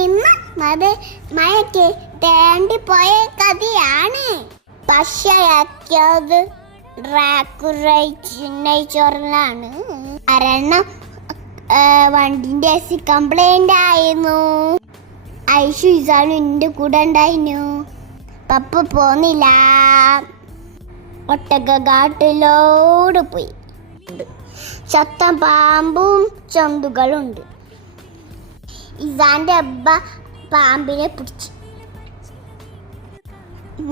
ഇന്ന് മഴയ്ക്ക് തേണ്ടിപ്പോയ കഥയാണ്. പക്ഷയാക്കിയത് നെയ്ച്ചോറിലാണ്. കാരണം വണ്ടിന്റെ AC കംപ്ലൈന്റ് ആയിരുന്നു. ഐഷു ഇസാനും എൻ്റെ കൂടെ ഉണ്ടായിരുന്നു. പപ്പ പോന്നില്ല. ഒട്ടകാട്ടിലോട് പോയി. ചത്ത പാമ്പും ചന്തുകളുണ്ട്. ഇസാന്റെ അബ്ബ പാമ്പിനെ പിടിച്ചു.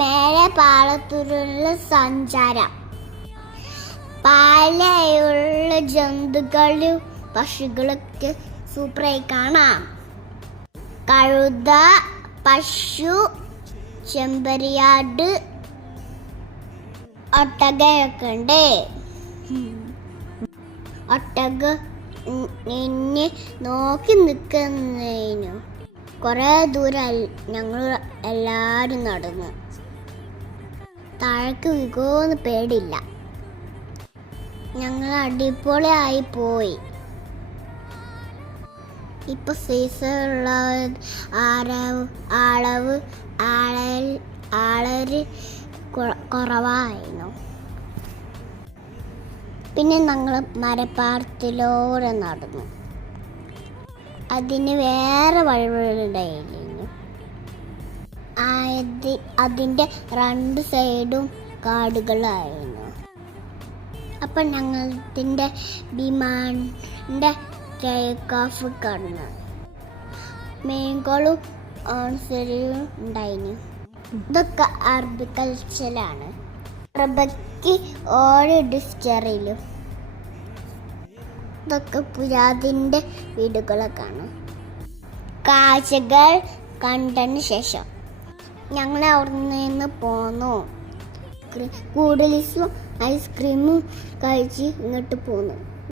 മേലെ പാളത്തൂരുള്ള സഞ്ചാരം. പാലയുള്ള ജന്തുക്കളും പക്ഷികളൊക്കെ സൂപ്പറായി കാണാം. കഴുത, പശു, ചെമ്പരിയാട്, ഒട്ടകയൊക്കെ ഉണ്ട്. ഒട്ടക നിന്നെ നോക്കി നിൽക്കുന്നതിനു കുറേ ദൂരം ഞങ്ങൾ എല്ലാവരും നടന്നു. താഴേക്ക് വീഴുമെന്ന് പേടില്ല. ഞങ്ങൾ അടിപൊളിയായി പോയി. ഇപ്പൊ സീസണുള്ള ആളര് കുറവായിരുന്നു. പിന്നെ ഞങ്ങൾ മരപ്പാലത്തിലൂടെ നടന്നു. അതിന് വേറെ വഴികളുണ്ടായിരുന്നു. അതിൻ്റെ രണ്ട് സൈഡും കാടുകളായിരുന്നു. അപ്പം ഞങ്ങളുടെ വിമാനൻ്റെ ടേക്ക് ഓഫ് കടന്നു. മീനുകളും ഓൺസരിയും ഉണ്ടായിരുന്നു. ഇതൊക്കെ അറബിക്കൾച്ചറാണ്. അറബയ്ക്ക് ഓരോ ഡിസ്റ്ററിയിലും. ഇതൊക്കെ പുരാതിൻ്റെ വീടുകളൊക്കെയാണ്. കാഴ്ചകൾ കണ്ടതിന് ശേഷം ഞങ്ങൾ അവിടെ നിന്ന് പോന്നു. കൂടുതലും ഐസ്ക്രീമും കഴിച്ച് ഇങ്ങോട്ട് പോന്നു.